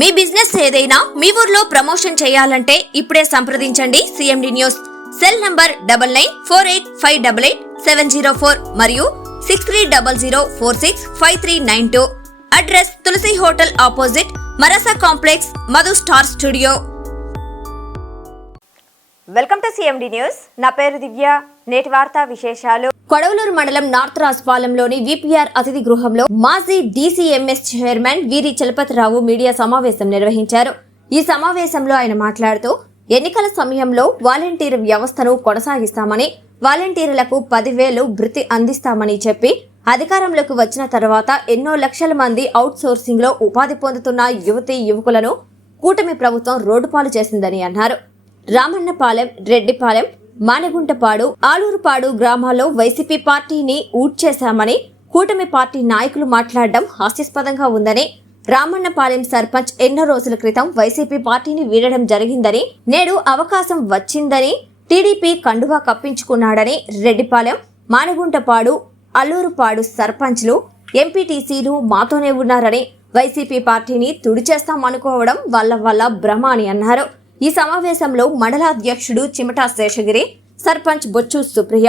మీ business ఏదైనా మీ ఊర్లో promotion చేయాలంటే ఇప్పుడే సంప్రదించండి సిఎండి న్యూస్. సెల్ నంబర్ 9948588704 మరియు 6300465392. అడ్రస్ తులసి హోటల్ ఆపోజిట్ మరసా complex, Madhu star studio. Welcome to CMD news. నా పేరు దివ్య. నేటి వార్తా విశేషాలు. కొడవలూరు మండలం నార్త్ రాజపాలెంలోని విపిఆర్ అతిథి గృహంలో మాజీ డీసీఎంఎస్ చైర్మన్ వీరి చలపతిరావు మీడియా సమావేశం నిర్వహించారు. ఈ సమావేశంలో ఆయన మాట్లాడుతూ ఎన్నికల సమయంలో వాలంటీర్ వ్యవస్థను కొనసాగిస్తామని, వాలంటీర్లకు 10,000 భృతి అందిస్తామని చెప్పి అధికారంలోకి వచ్చిన తర్వాత ఎన్నో లక్షల మంది అవుట్ సోర్సింగ్ లో ఉపాధి పొందుతున్న యువతీ యువకులను కూటమి ప్రభుత్వం రోడ్డుపాలు చేసిందని అన్నారు. రామన్నపాలెం, రెడ్డిపాలెం, మానగుంటపాడు, ఆలూరుపాడు గ్రామాల్లో వైసీపీ పార్టీని ఊడ్చేశామని కూటమి పార్టీ నాయకులు మాట్లాడడం హాస్యాస్పదంగా ఉందని, రామన్నపాలెం సర్పంచ్ ఎన్నో రోజుల క్రితం వైసీపీ పార్టీని వీడడం జరిగిందని, నేడు అవకాశం వచ్చిందని టీడీపీ కండువా కప్పించుకున్నాడని, రెడ్డిపాలెం, మానగుంటపాడు, అల్లూరుపాడు సర్పంచ్లు, ఎంపీటీసీలు మాతోనే ఉన్నారని, వైసీపీ పార్టీని తుడిచేస్తామనుకోవడం వల్ల భ్రమ అని అన్నారు. ఈ సమావేశంలో మండలాధ్యక్షుడు చిమటా శేషగిరి, సర్పంచ్ బొచ్చు సుప్రియ,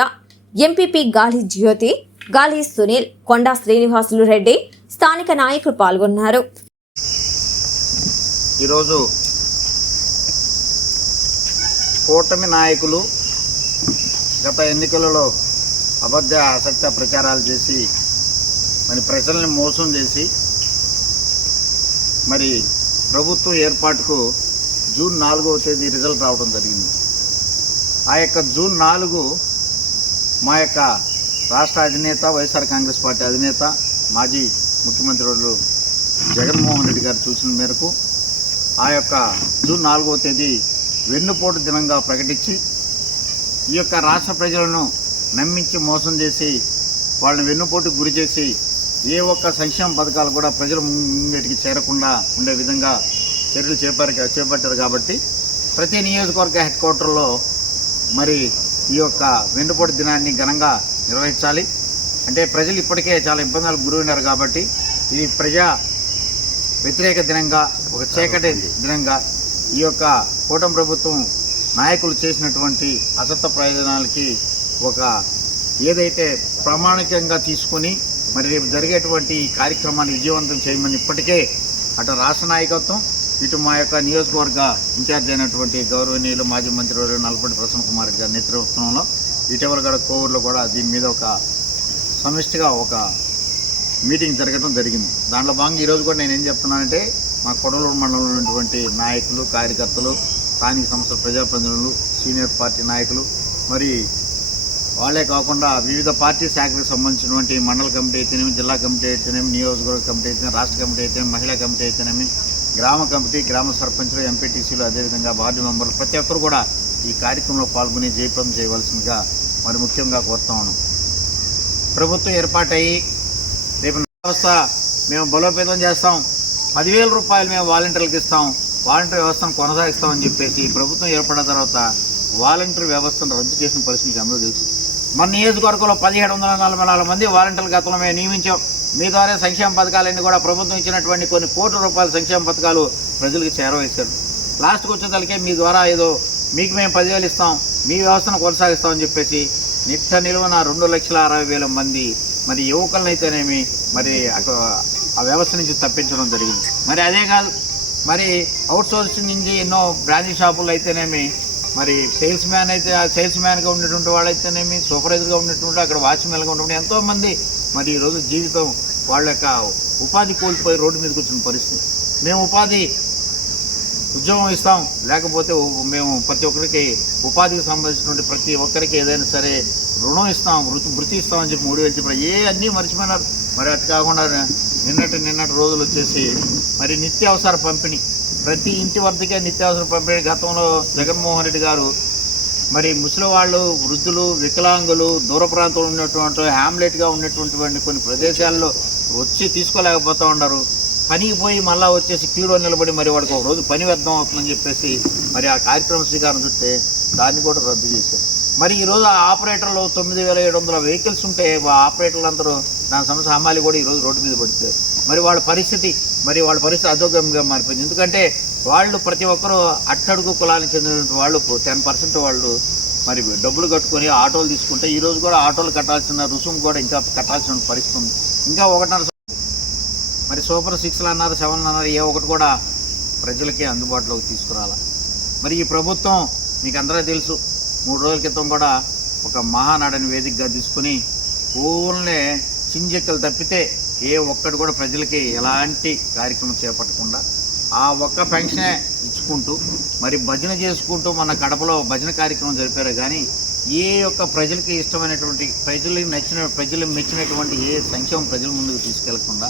ఎంపీపీ గాలి జ్యోతి, గాలి సునీల్, కొండా శ్రీనివాసులు రెడ్డి, స్థానిక నాయకులు పాల్గొన్నారు. ఈరోజు కూటమి నాయకులు గత ఎన్నికలలో అబద్ధ అసత్య ప్రచారాలు చేసి మరి ప్రజల్ని మోసం చేసి మరి ప్రభుత్వం ఏర్పాటుకు జూన్ 4వ తేదీ రిజల్ట్ రావడం జరిగింది. ఆ యొక్క జూన్ 4 మా యొక్క రాష్ట్ర అధినేత, వైఎస్ఆర్ కాంగ్రెస్ పార్టీ అధినేత, మాజీ ముఖ్యమంత్రి జగన్మోహన్ రెడ్డి గారు సూచన మేరకు ఆ యొక్క జూన్ 4వ తేదీ వెన్నుపోటు దినంగా ప్రకటించి ఈ యొక్క రాష్ట్ర ప్రజలను నమ్మించి మోసం చేసి వాళ్ళని వెన్నుపోటుకు గురి చేసి ఏ ఒక్క సంక్షేమ పథకాలు కూడా ప్రజల ముంగిటికి చేరకుండా ఉండే విధంగా చర్యలు చేపట్టారు. కాబట్టి ప్రతి నియోజకవర్గ హెడ్ క్వార్టర్లో మరి ఈ యొక్క వెన్నుపోటు దినాన్ని ఘనంగా నిర్వహించాలి. అంటే ప్రజలు ఇప్పటికే చాలా ఇబ్బందులకు గురైనారు కాబట్టి ఇది ప్రజా వ్యతిరేక దినంగా, ఒక చీకటి దినంగా ఈ యొక్క కూటమి ప్రభుత్వం నాయకులు చేసినటువంటి అసత్య ప్రయోజనాలకి ఒక ఏదైతే ప్రామాణికంగా తీసుకొని మరి రేపు జరిగేటువంటి ఈ కార్యక్రమాన్ని విజయవంతం చేయమని ఇప్పటికే అటు రాష్ట్ర నాయకత్వం, ఇటు మా యొక్క నియోజకవర్గ ఇన్ఛార్జ్ అయినటువంటి గౌరవనీయులు మాజీ మంత్రివర్యులు నల్లపల్లి ప్రసన్న కుమార్ రెడ్డి గారి నేతృత్వంలో ఇటీవల కూడా కోవూరులో కూడా దీని మీద ఒక సమిష్టిగా ఒక మీటింగ్ జరగడం జరిగింది. దాంట్లో భాగంగా ఈరోజు కూడా నేను ఏం చెప్తున్నానంటే మా కొడవలూరు మండలంలో ఉన్నటువంటి నాయకులు, కార్యకర్తలు, స్థానిక సంస్థల ప్రజాప్రతినిధులు, సీనియర్ పార్టీ నాయకులు, మరి వాళ్ళే కాకుండా వివిధ పార్టీ శాఖలకు సంబంధించినటువంటి మండల కమిటీ అయితేనేమి, జిల్లా కమిటీ అయితేనేమి, నియోజకవర్గ కమిటీ అయితేనేమి, రాష్ట్ర కమిటీ అయితేనేమి, మహిళా కమిటీ అయితేనేమి, గ్రామ కమిటీ, గ్రామ సర్పంచులు, ఎంపీటీసీలు, అదేవిధంగా వార్డు మెంబర్లు ప్రతి ఒక్కరు కూడా ఈ కార్యక్రమంలో పాల్గొని జయప్రదం చేయవలసిందిగా మరి ముఖ్యంగా కోరుతా ఉన్నాం. ప్రభుత్వం ఏర్పాటయ్యి రేపు వ్యవస్థ మేము బలోపేతం చేస్తాం, 10,000 రూపాయలు మేము వాలంటీర్లకు ఇస్తాం, వాలంటీర్ వ్యవస్థను కొనసాగిస్తామని చెప్పేసి ప్రభుత్వం ఏర్పడిన తర్వాత వాలంటీర్ వ్యవస్థను రద్దు చేసిన పరిస్థితి అందరూ తెలుసు. మన నియోజకవర్గంలో 1744 మంది వాలంటీర్ల గతంలో మేము నియమించాం. మీ ద్వారా సంక్షేమ పథకాలన్నీ కూడా ప్రభుత్వం ఇచ్చినటువంటి కొన్ని కోట్ల రూపాయల సంక్షేమ పథకాలు ప్రజలకు చేరవేశారు. లాస్ట్కి వచ్చేసరికి మీ ద్వారా ఏదో మీకు మేము 10,000 ఇస్తాం, మీ వ్యవస్థను కొనసాగిస్తామని చెప్పేసి నిట్ట నిలువన 2,60,000 మంది మరి యువకులనైతేనేమి మరి ఆ వ్యవస్థ నుంచి తప్పించడం జరిగింది. మరి అదే కాదు, మరి అవుట్ సోర్సింగ్ నుంచి ఎన్నో బ్రాంచీ షాపులు అయితేనేమి, మరి సేల్స్ మ్యాన్గా ఉన్నటువంటి వాళ్ళైతేనేమి, సూపర్వైజర్గా ఉన్నటువంటి, అక్కడ వాచ్మెన్గా ఉన్నటువంటి ఎంతోమంది మరి ఈరోజు జీవితం వాళ్ళ యొక్క ఉపాధి కోల్పోయి రోడ్డు మీదకి వచ్చిన పరిస్థితి. మేము ఉద్యోగం ఇస్తాం, లేకపోతే మేము ప్రతి ఒక్కరికి ఉపాధికి సంబంధించినటువంటి ప్రతి ఒక్కరికి ఏదైనా సరే రుణం ఇస్తాం, వృత్తి ఇస్తామని చెప్పి 3,000 చెప్పారు. అన్నీ మర్చిపోయినారు. మరి అటు కాకుండా నిన్నటి రోజులు వచ్చేసి మరి నిత్యావసర పంపిణీ, ప్రతి ఇంటి వద్దకే నిత్యావసర పంపిణీ. గతంలో జగన్మోహన్ రెడ్డి గారు మరి ముసలి వాళ్ళు, వృద్ధులు, వికలాంగులు, దూర ప్రాంతంలో ఉన్నటువంటి హ్యామ్లెట్గా ఉన్నటువంటి కొన్ని ప్రదేశాల్లో వచ్చి తీసుకోలేకపోతూ ఉన్నారు. పనికి పోయి మళ్ళీ వచ్చేసి క్యూలో నిలబడి మరి వాడికి ఒక రోజు పని వ్యర్థం అవుతుందని చెప్పేసి మరి ఆ కార్యక్రమ శ్రీకారం చుట్టే దాన్ని కూడా రద్దు చేశారు. మరి ఈరోజు ఆ ఆపరేటర్లు 9700 వెహికల్స్ ఉంటే ఆ ఆపరేటర్లు అందరూ దాని సమస్య హమాలి కూడా ఈరోజు రోడ్డు మీద పడితే మరి వాళ్ళ పరిస్థితి అధోగమంగా మారిపోయింది. ఎందుకంటే వాళ్ళు ప్రతి ఒక్కరూ అట్టడుగు కులానికి చెందినటువంటి వాళ్ళు 10% వాళ్ళు మరి డబ్బులు కట్టుకొని ఆటోలు తీసుకుంటే ఈరోజు కూడా ఆటోలు కట్టాల్సిన రుసుము కూడా ఇంకా కట్టాల్సిన పరిస్థితి ఉంది. ఇంకా 1.5 మరి సూపర్ 6లు అన్నారు, 7లు అన్నారు, ఏ ఒకటి కూడా ప్రజలకి అందుబాటులోకి తీసుకురాల. మరి ఈ ప్రభుత్వం మీకు అందరూ తెలుసు, 3 రోజుల క్రితం కూడా ఒక మహానాడని వేదికగా తీసుకుని ఊళ్ళనే చింజెక్కలు తప్పితే ఏ ఒక్కటి కూడా ప్రజలకి ఎలాంటి కార్యక్రమం చేపట్టకుండా ఆ ఒక్క పెన్షనే ఇచ్చుకుంటూ మరి భజన చేసుకుంటూ మన కడపలో భజన కార్యక్రమం జరిపారు. కానీ ఏ ఒక్క ప్రజలకి ఇష్టమైనటువంటి ప్రజలు మెచ్చినటువంటి ఏ సంక్షేమం ప్రజల ముందుకు తీసుకెళ్లకుండా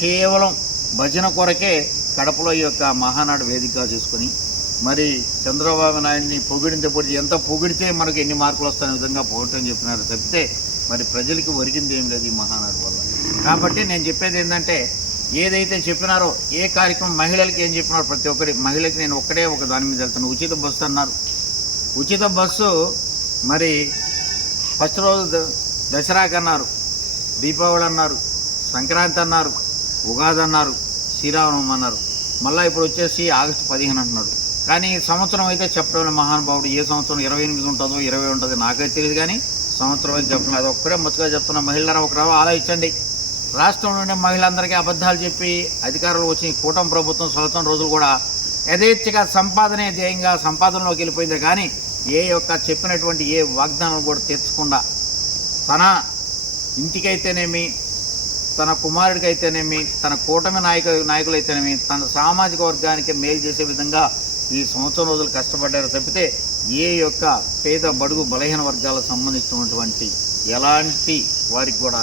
కేవలం భజన కొరకే కడపలో ఈ యొక్క మహానాడు వేదికగా చేసుకొని మరి చంద్రబాబు నాయుడిని ఎంత పొగిడితే మనకు ఎన్ని మార్కులు వస్తాయనే విధంగా పోగొట్టని చెప్పినారు తప్పితే మరి ప్రజలకి ఒరిగింది ఏం లేదు ఈ మహానాడు వల్ల. కాబట్టి నేను చెప్పేది ఏంటంటే ఏదైతే చెప్పినారో ఏ కార్యక్రమం మహిళలకి ఏం చెప్పినారో ప్రతి ఒక్కరి మహిళకి నేను ఒక్కడే ఒక దాని మీద వెళ్తాను. ఉచిత బస్సు అన్నారు. ఉచిత బస్సు మరి ఫస్ట్ రోజు దసరాకి అన్నారు, దీపావళి అన్నారు, సంక్రాంతి అన్నారు, ఉగాది అన్నారు, శ్రీరామనవమి అన్నారు, మళ్ళీ ఇప్పుడు వచ్చేసి ఆగస్టు 15 అంటున్నాడు. కానీ సంవత్సరం అయితే చెప్పడం మహానుభావుడు ఏ సంవత్సరం 28 ఉంటుందో 20 ఉంటుంది నాకైతే తెలియదు. కానీ సంవత్సరం అయితే చెప్తున్నా, అది ఒక్కడే ముచ్చగా చెప్తున్నా. మహిళలను ఒక ఆలోచించండి. రాష్ట్రంలోనే మహిళలందరికీ అబద్ధాలు చెప్పి అధికారులు వచ్చి కూటమి ప్రభుత్వం సంవత్సరం రోజులు కూడా యథేచ్ఛగా సంపాదనే ధ్యేయంగా సంపాదనలోకి వెళ్ళిపోయింది. కానీ ఏ యొక్క చెప్పినటువంటి ఏ వాగ్దానం కూడా తీర్చకుండా తన ఇంటికైతేనేమి, తన కుమారుడికైతేనేమి, తన కూటమి నాయకులైతేనేమి, తన సామాజిక వర్గానికి మేలు చేసే విధంగా ఈ సంవత్సరం రోజులు కష్టపడ్డారు తప్పితే ఏ యొక్క పేద బడుగు బలహీన వర్గాలకు సంబంధించినటువంటి ఎలాంటి వారికి కూడా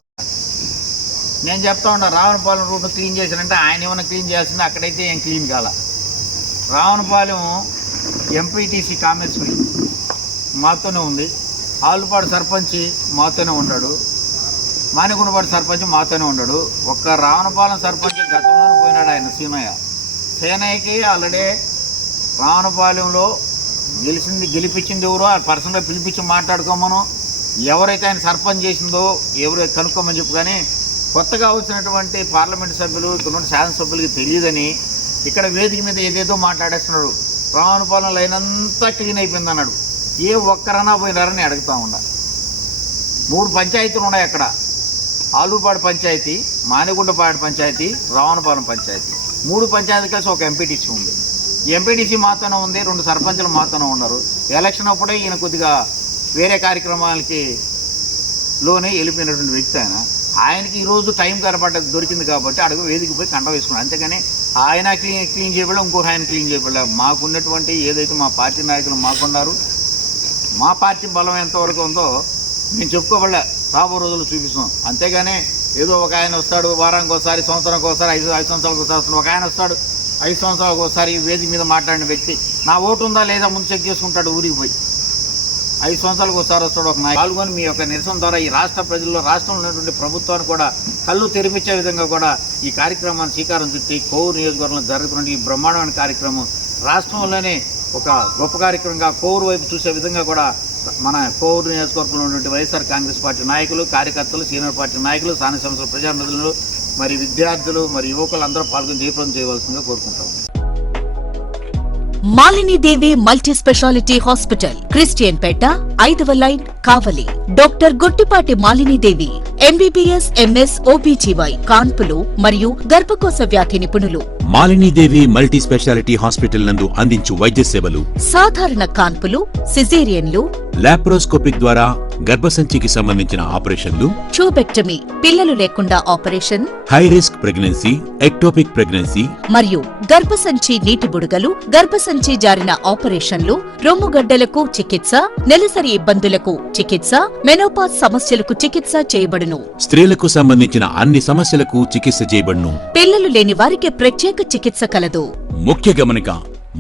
నేను చెప్తా ఉన్నా. రావణపాలెం రూట్ క్లీన్ చేశారంటే ఆయన ఏమైనా క్లీన్ చేయాల్సింది, అక్కడైతే ఏం క్లీన్ కాల. రావణపాలెం ఎంపీటీసీ కామేశ్వరి మాతోనే ఉంది, ఆలుపాడు సర్పంచ్ మాతోనే ఉన్నాడు, మానిగుండపాడు సర్పంచ్ మాతోనే ఉన్నాడు. ఒక్క రావణపాలెం సర్పంచ్ గతంలోనే పోయినాడు ఆయన సేనయ్యకి ఆల్రెడీ రావణపాలెంలో గెలిపించింది ఎవరో ఆ పర్సన్గా పిలిపించి మాట్లాడుకోమను, ఎవరైతే ఆయన సర్పంచ్ చేసిందో ఎవరైతే కనుక్కోమని చెప్పు. కానీ కొత్తగా వచ్చినటువంటి పార్లమెంటు సభ్యులు ఇక్కడ శాసనసభ్యులకి తెలియదని ఇక్కడ వేదిక మీద ఏదేదో మాట్లాడేస్తున్నాడు. రావణపాలెం లైన్ అంతా క్లీన్ అయిపోయింది అన్నాడు. ఏ ఒక్కరన్నా పోయినారని అడుగుతా ఉండ. 3 పంచాయతీలు ఉన్నాయి అక్కడ, ఆలూరుపాడు పంచాయతీ, మానిగుండపాడు పంచాయతీ, రావణపాలెం పంచాయతీ. 3 పంచాయతీ కలిసి ఒక ఎంపీటీసీ ఉంది. ఎంపీటీసీ మాతోనే ఉంది, 2 సర్పంచులు మాతోనే ఉన్నారు. ఎలక్షన్ అప్పుడే ఈయన కొద్దిగా వేరే కార్యక్రమాలకి లోనే వెళ్ళిపోయినటువంటి వ్యక్తి ఆయనకి ఈరోజు టైం దొరికింది కాబట్టి అడుగు వేదిక పోయి కంట వేసుకున్నాడు. అంతేగాని ఆయన క్లీన్ చేయబడలే, ఇంకొక ఆయన క్లీన్ చేయబడలే. మాకున్నటువంటి ఏదైతే మా పార్టీ నాయకులు మాకున్నారు, మా పార్టీ బలం ఎంతవరకు ఉందో మేము చెప్పుకోబడలే, రాబో రోజులు చూపిస్తాం. అంతేగాని ఏదో ఒక ఆయన వస్తాడు వారానికి ఒకసారి, సంవత్సరానికి ఒకసారి, 5 సంవత్సరాలకు ఒకసారి వస్తున్నాడు. ఒక ఆయన వస్తాడు 5 సంవత్సరాలకు ఒకసారి వేదిక మీద మాట్లాడిన వ్యక్తి నా ఓటు ఉందా లేదా ముందు చెక్ చేసుకుంటాడు ఊరికి పోయి. 5 సంవత్సరాలకు ఒకసారి వస్తాడు ఒక నాయకుడు. పాల్గొని మీ యొక్క నిరసన ద్వారా ఈ రాష్ట్ర ప్రజల్లో రాష్ట్రంలో ఉన్నటువంటి ప్రభుత్వాన్ని కూడా కళ్ళు తెరిపించే విధంగా కూడా ఈ కార్యక్రమాన్ని శ్రీకారం చుట్టి కోవూరు నియోజకవర్గంలో జరుగుతున్న ఈ బ్రహ్మాండమైన కార్యక్రమం రాష్ట్రంలోనే ఒక గొప్ప కార్యక్రమంగా కోవూరు వైపు చూసే విధంగా కూడా మన కోవూరు నియోజకవర్గంలో ఉన్నటువంటి వైఎస్ఆర్ కాంగ్రెస్ పార్టీ నాయకులు, కార్యకర్తలు, సీనియర్ పార్టీ నాయకులు, స్థానిక సంస్థల ప్రజాప్రతినిధులు, మరి విద్యార్థులు, మరి యువకులు అందరూ పాల్గొని జయప్రదం చేయవలసిందిగా కోరుకుంటాం. మాలిని దేవి multi speciality hospital, Christian Peta, 5వ లైన్, కావలి. డాక్టర్ గుట్టిపాటి మాలిని దేవి ఎంబీబీఎస్, ఎంఎస్, ఓబీజీవై, కాన్పులు మరియు గర్భకోశ వ్యాధి నిపుణులు. మాలినీదేవి మల్టీ స్పెషాలిటీ హాస్పిటల్ నందు అందించు వైద్య సేవలు: సాధారణ కాన్పులు, సిజేరియన్లు, లాప్రోస్కోపిక్ ద్వారా గర్భసంచికి సంబంధించిన ఆపరేషన్లు, ట్యూబెక్టమీ, పిల్లలు లేకుండా operation, high risk pregnancy, ectopic pregnancy మరియు గర్భసంచి నీటి బుడగలు, గర్భసంచి జారిన ఆపరేషన్లు, రొమ్ముగడ్డలకు చికిత్స, నెలసరి ఇబ్బందులకు చికిత్స, మెనోపాజ్ సమస్యలకు చికిత్స చేయబడును. స్త్రీలకు సంబంధించిన అన్ని సమస్యలకు చికిత్స చేయబడును. పిల్లలు లేని వారికి ప్రత్యేక చికిత్స కలదు. ముఖ్య గమనిక: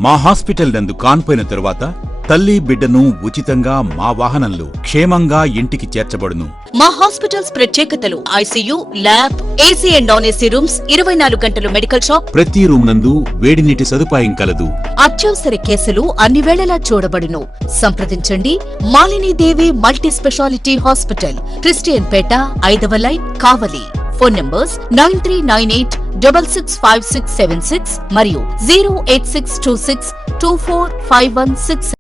మా హాస్పిటల్ నందు కాన్పోయిన తరువాత తల్లి బిడ్డను ఉచితంగా మా వాహనంలో క్షేమంగా ఇంటికి చేర్చబడును. మా హాస్పిటల్స్ ప్రత్యేకతలు: ICU, lab, AC and non AC rooms, 24 గంటలు మెడికల్ షాప్, ప్రతి రూమ్ నందు వేడినీటి సదుపాయం కలదు. అత్యవసర కేసులు అన్ని వేళలా చూడబడును. సంప్రదించండి Malinidevi multi speciality hospital, Christian Peta, 5వ లైన్, కావలి. ఫోన్ నంబర్స్ 9398665676 మరియు 08626245166.